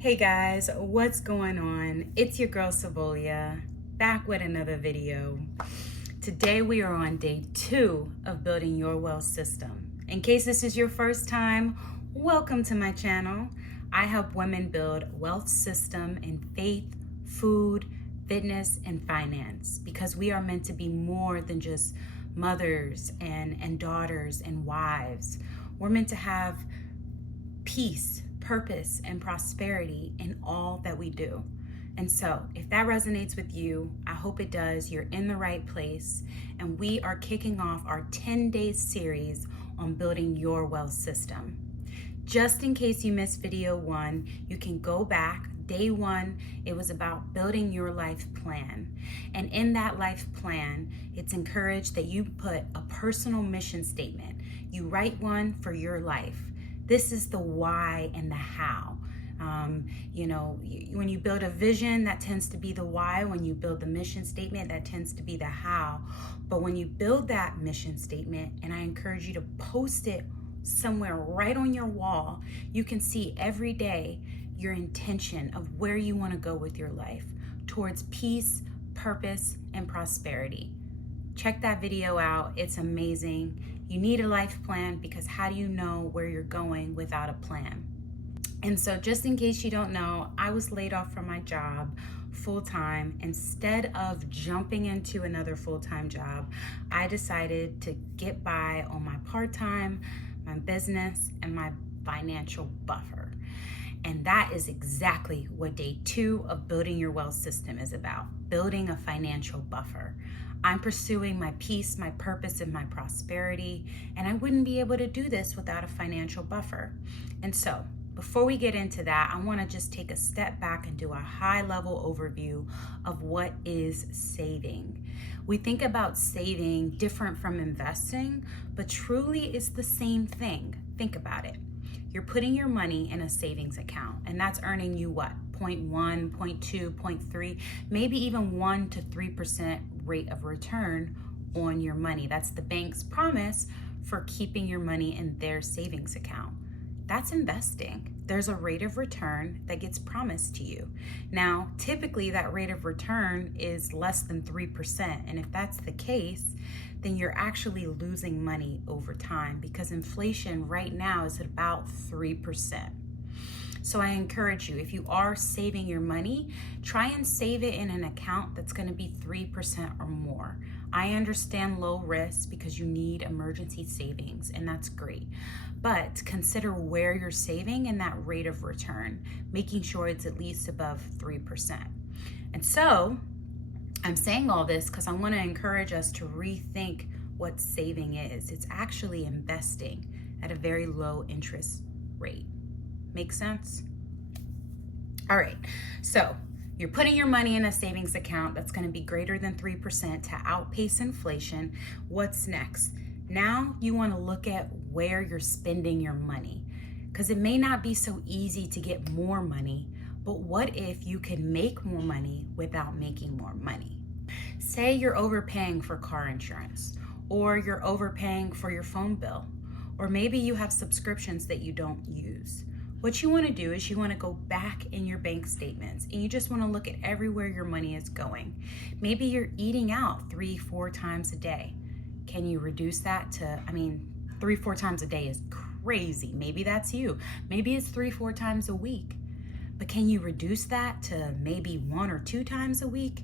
Hey guys, what's going on? It's your girl Savolia, back with another video. Today we are on day 2 of building your wealth system. In case this is your first time, welcome to my channel. I help women build wealth system in faith, food, fitness, and finance because we are meant to be more than just mothers and daughters and wives. We're meant to have peace, purpose, and prosperity in all that we do. And so, if that resonates with you, I hope it does. You're in the right place. And we are kicking off our 10-day series on building your wealth system. Just in case you missed video 1, you can go back. Day 1, it was about building your life plan. And in that life plan, it's encouraged that you put a personal mission statement. You write one for your life. This is the why and the how. When you build a vision, that tends to be the why. When you build the mission statement, that tends to be the how. But when you build that mission statement, and I encourage you to post it somewhere right on your wall, you can see every day your intention of where you want to go with your life towards peace, purpose, and prosperity. Check that video out. It's amazing. You need a life plan because how do you know where you're going without a plan? And so just in case you don't know, I was laid off from my job full-time. Instead of jumping into another full-time job, I decided to get by on my part-time, my business, and my financial buffer. And that is exactly what day 2 of building your wealth system is about, building a financial buffer. I'm pursuing my peace, my purpose, and my prosperity, and I wouldn't be able to do this without a financial buffer. And so, before we get into that, I want to just take a step back and do a high-level overview of what is saving. We think about saving different from investing, but truly it's the same thing. Think about it. You're putting your money in a savings account, and that's earning you what? 0.1, 0.2, 0.3, maybe even 1 to 3% rate of return on your money. That's the bank's promise for keeping your money in their savings account. That's investing. There's a rate of return that gets promised to you. Now, typically that rate of return is less than 3%. And if that's the case, then you're actually losing money over time because inflation right now is at about 3%. So I encourage you, if you are saving your money, try and save it in an account that's going to be 3% or more. I understand low risk because you need emergency savings, and that's great. But consider where you're saving and that rate of return, making sure it's at least above 3%. And so I'm saying all this because I want to encourage us to rethink what saving is. It's actually investing at a very low interest rate. Make sense? All right, so you're putting your money in a savings account that's going to be greater than 3% to outpace inflation. What's next? Now you want to look at where you're spending your money because it may not be so easy to get more money, but what if you can make more money without making more money? Say you're overpaying for car insurance, or you're overpaying for your phone bill, or maybe you have subscriptions that you don't use. What you want to do is you want to go back in your bank statements and you just want to look at everywhere your money is going. Maybe you're eating out 3-4 times a day. Can you reduce that to, 3-4 times a day is crazy. Maybe that's you. Maybe it's 3-4 times a week. But can you reduce that to maybe 1 or 2 times a week?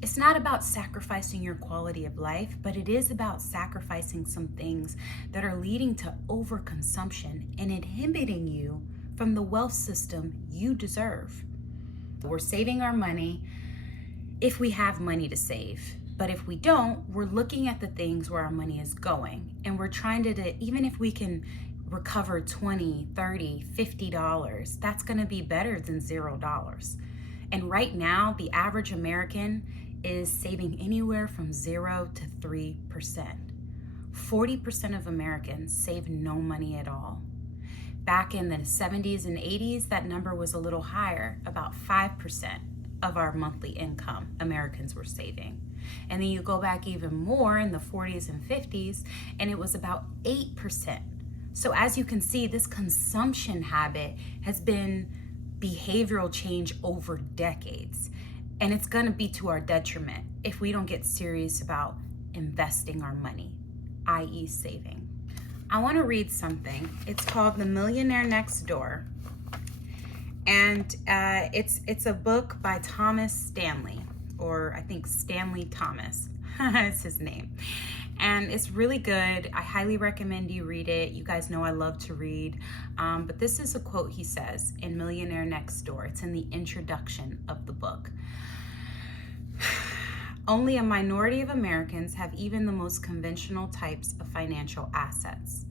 It's not about sacrificing your quality of life, but it is about sacrificing some things that are leading to overconsumption and inhibiting you from the wealth system you deserve. We're saving our money if we have money to save. But if we don't, we're looking at the things where our money is going. And we're trying to even if we can recover $20, $30, $50, that's gonna be better than $0. And right now, the average American is saving anywhere from 0 to 3%. 40% of Americans save no money at all. Back in the 70s and 80s, that number was a little higher, about 5% of our monthly income Americans were saving. And then you go back even more in the 40s and 50s, and it was about 8%. So as you can see, this consumption habit has been behavioral change over decades. And it's gonna be to our detriment if we don't get serious about investing our money, i.e. saving. I wanna read something. It's called The Millionaire Next Door. And it's a book by Thomas Stanley, or I think Stanley Thomas is his name. And it's really good. I highly recommend you read it. You guys know I love to read. But this is a quote he says in Millionaire Next Door. It's in the introduction of the book. Only a minority of Americans have even the most conventional types of financial assets.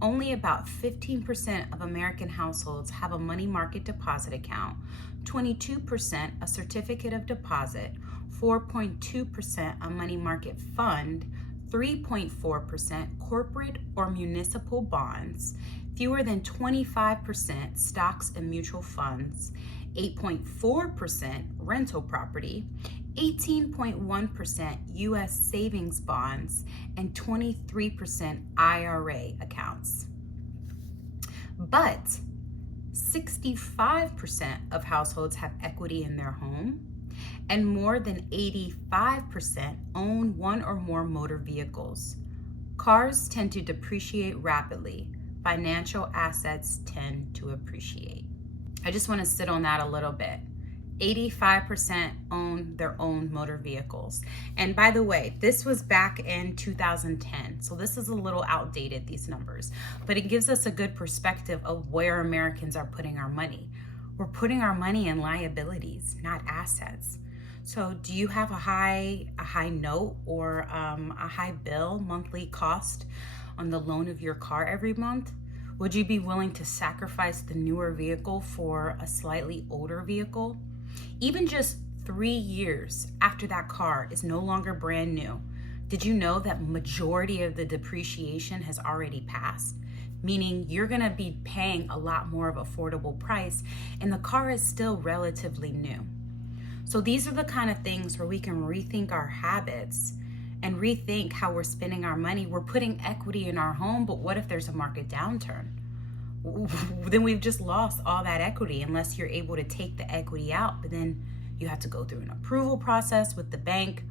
Only about 15% of American households have a money market deposit account, 22% a certificate of deposit, 4.2% a money market fund, 3.4% corporate or municipal bonds, fewer than 25% stocks and mutual funds, 8.4% rental property, 18.1% U.S. savings bonds, and 23% IRA accounts. But 65% of households have equity in their home, and more than 85% own one or more motor vehicles. Cars tend to depreciate rapidly. Financial assets tend to appreciate. I just want to sit on that a little bit. 85% own their own motor vehicles. And by the way, this was back in 2010. So this is a little outdated, these numbers, but it gives us a good perspective of where Americans are putting our money. We're putting our money in liabilities, not assets. So do you have a high note or a high bill, monthly cost on the loan of your car every month? Would you be willing to sacrifice the newer vehicle for a slightly older vehicle? Even just 3 years after that car is no longer brand new, did you know that majority of the depreciation has already passed? Meaning you're gonna be paying a lot more of affordable price and the car is still relatively new. So these are the kind of things where we can rethink our habits and rethink how we're spending our money. We're putting equity in our home, but what if there's a market downturn? Then we've just lost all that equity unless you're able to take the equity out, but then you have to go through an approval process with the bank.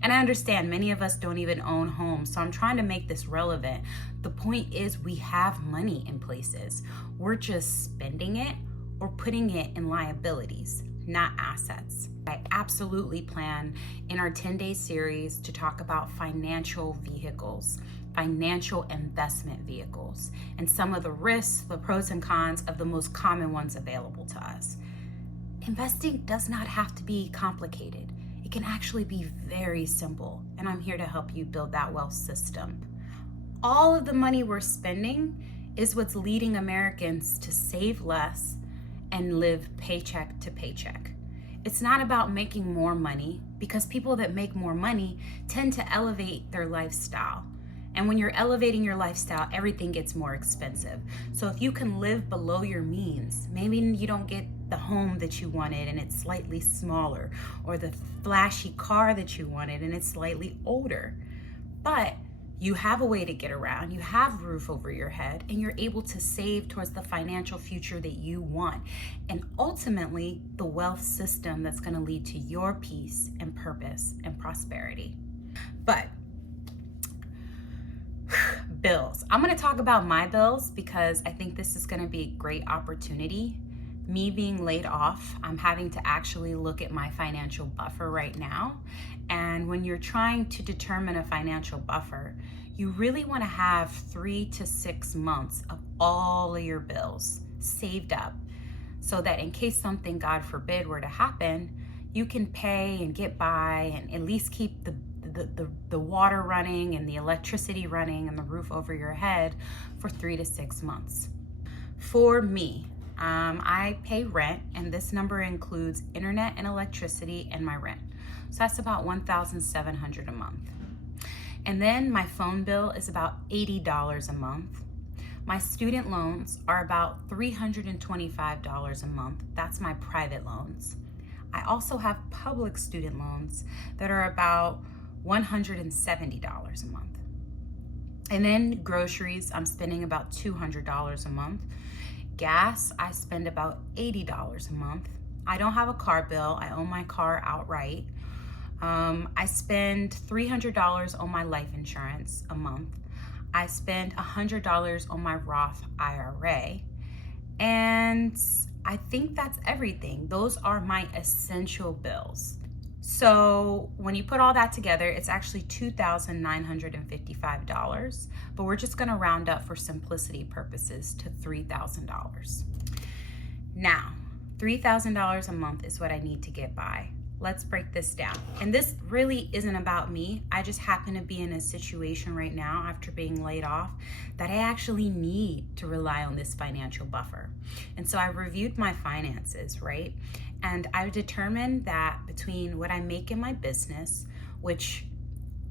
And I understand many of us don't even own homes, so I'm trying to make this relevant. The point is we have money in places. We're just spending it or putting it in liabilities, not assets. I absolutely plan in our 10-day series to talk about financial vehicles, financial investment vehicles, and some of the risks, the pros and cons of the most common ones available to us. Investing does not have to be complicated. It can actually be very simple, and I'm here to help you build that wealth system. All of the money we're spending is what's leading Americans to save less and live paycheck to paycheck. It's not about making more money, because people that make more money tend to elevate their lifestyle. And when you're elevating your lifestyle, everything gets more expensive. So if you can live below your means, maybe you don't get the home that you wanted and it's slightly smaller, or the flashy car that you wanted and it's slightly older, but you have a way to get around, you have a roof over your head, and you're able to save towards the financial future that you want, and ultimately the wealth system that's going to lead to your peace and purpose and prosperity. But bills. I'm going to talk about my bills because I think this is going to be a great opportunity. Me being laid off, I'm having to actually look at my financial buffer right now. And when you're trying to determine a financial buffer, you really want to have 3 to 6 months of all of your bills saved up so that in case something, God forbid, were to happen, you can pay and get by and at least keep the water running and the electricity running and the roof over your head for 3 to 6 months. For me, I pay rent, and this number includes internet and electricity and my rent. So that's about $1,700 a month. And then my phone bill is about $80 a month. My student loans are about $325 a month. That's my private loans. I also have public student loans that are about $170 a month. And then groceries, I'm spending about $200 a month. gas, I spend about $80 a month. I don't have a car bill. I own my car outright. I spend $300 on my life insurance a month. I spend $100 on my Roth IRA. And I think that's everything. Those are my essential bills. So when you put all that together, it's actually $2,955, but we're just gonna round up for simplicity purposes to $3,000. Now, $3,000 a month is what I need to get by. Let's break this down. And this really isn't about me. I just happen to be in a situation right now after being laid off that I actually need to rely on this financial buffer. And so I reviewed my finances, right? And I've determined that between what I make in my business, which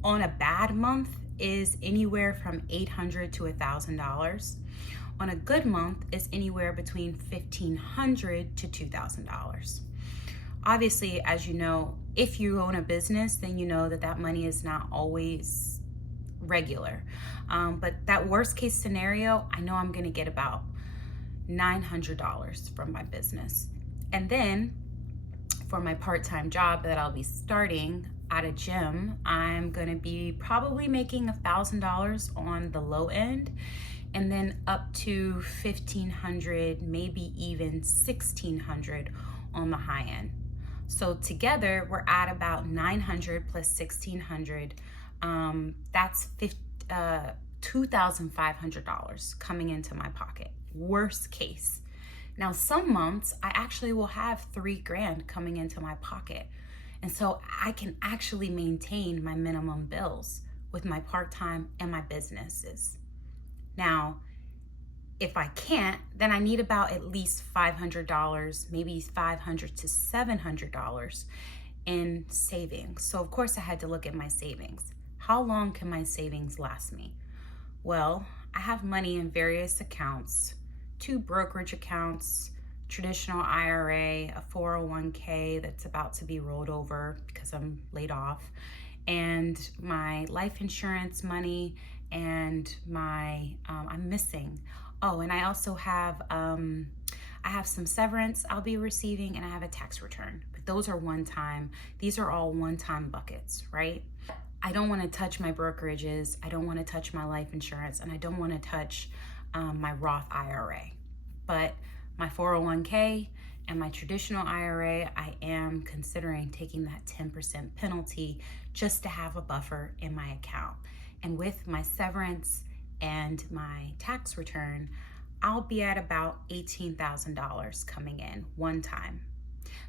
on a bad month is anywhere from $800 to $1,000, on a good month is anywhere between $1,500 to $2,000. Obviously, as you know, if you own a business, then you know that that money is not always regular. But that worst case scenario, I know I'm gonna get about $900 from my business. And then for my part-time job that I'll be starting at a gym, I'm gonna be probably making $1,000 on the low end, and then up to $1,500, maybe even $1,600 on the high end. So together we're at about $900 plus $1,600. That's $2,500 coming into my pocket, worst case. Now, some months I actually will have $3,000 coming into my pocket. And so I can actually maintain my minimum bills with my part-time and my businesses. Now, if I can't, then I need about at least $500, maybe $500 to $700 in savings. So of course I had to look at my savings. How long can my savings last me? Well, I have money in various accounts, 2 brokerage accounts, traditional IRA, a 401k that's about to be rolled over because I'm laid off, and my life insurance money, and my, I'm missing. Oh, and I also have, I have some severance I'll be receiving, and I have a tax return, but those are one-time. These are all one-time buckets, right? I don't want to touch my brokerages. I don't want to touch my life insurance, and I don't want to touch my Roth IRA. But my 401k and my traditional IRA, I am considering taking that 10% penalty just to have a buffer in my account. And with my severance and my tax return, I'll be at about $18,000 coming in one time.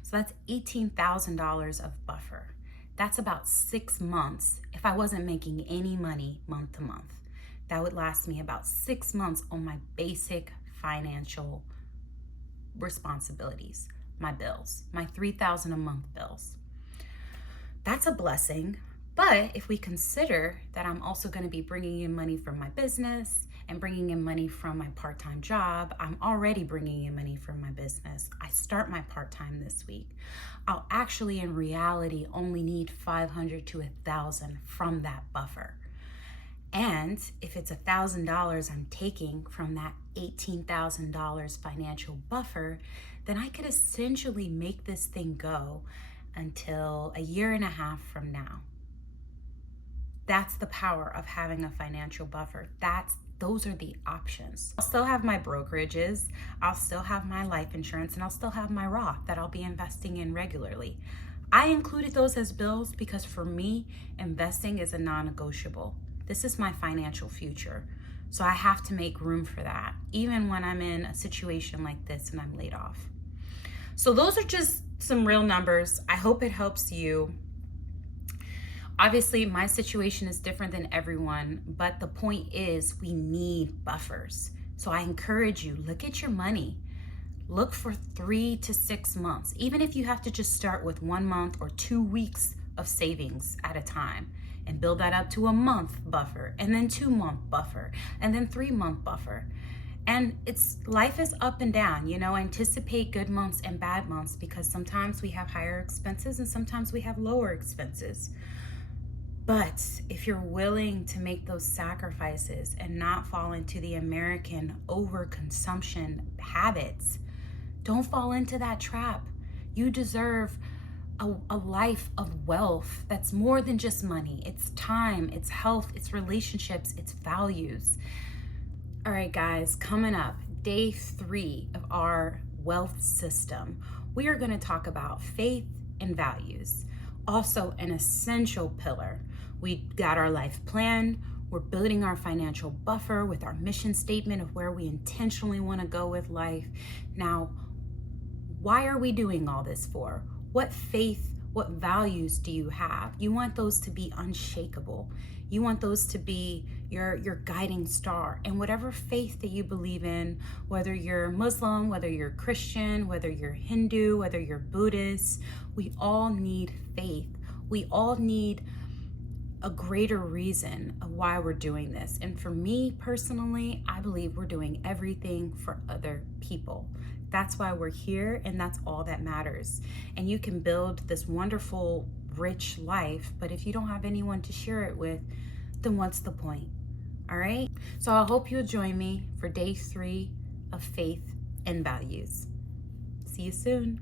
So that's $18,000 of buffer. That's about 6 months if I wasn't making any money month to month. That would last me about 6 months on my basic financial responsibilities, my bills, my $3,000 a month bills. That's a blessing. But if we consider that I'm also going to be bringing in money from my business and bringing in money from my part-time job, I'm already bringing in money from my business. I start my part-time this week. I'll actually, in reality, only need $500 to $1,000 from that buffer. And if it's $1,000 I'm taking from that $18,000 financial buffer, then I could essentially make this thing go until a year and a half from now. That's the power of having a financial buffer. Those are the options. I'll still have my brokerages, I'll still have my life insurance, and I'll still have my Roth that I'll be investing in regularly. I included those as bills because for me, investing is a non-negotiable. This is my financial future. So I have to make room for that, even when I'm in a situation like this and I'm laid off. So those are just some real numbers. I hope it helps you. Obviously, my situation is different than everyone, but the point is we need buffers. So I encourage you, look at your money. Look for 3 to 6 months, even if you have to just start with 1 month or 2 weeks of savings at a time, and build that up to a month buffer, and then 2-month buffer, and then 3-month buffer. And life is up and down, anticipate good months and bad months, because sometimes we have higher expenses and sometimes we have lower expenses. But if you're willing to make those sacrifices and not fall into the American overconsumption habits, don't fall into that trap. You deserve a life of wealth that's more than just money. It's time, it's health, it's relationships, it's values. All right, guys, coming up, day 3 of our wealth system, we are going to talk about faith and values. Also, an essential pillar. We got our life plan. We're building our financial buffer with our mission statement of where we intentionally want to go with life. Now, why are we doing all this for? What faith, what values do you have? You want those to be unshakable. You want those to be your guiding star. And whatever faith that you believe in, whether you're Muslim, whether you're Christian, whether you're Hindu, whether you're Buddhist, we all need faith. We all need a greater reason of why we're doing this. And for me personally, I believe we're doing everything for other people. That's why we're here, and that's all that matters. And you can build this wonderful, rich life, but if you don't have anyone to share it with, then what's the point? All right? So I hope you'll join me for day 3 of faith and values. See you soon.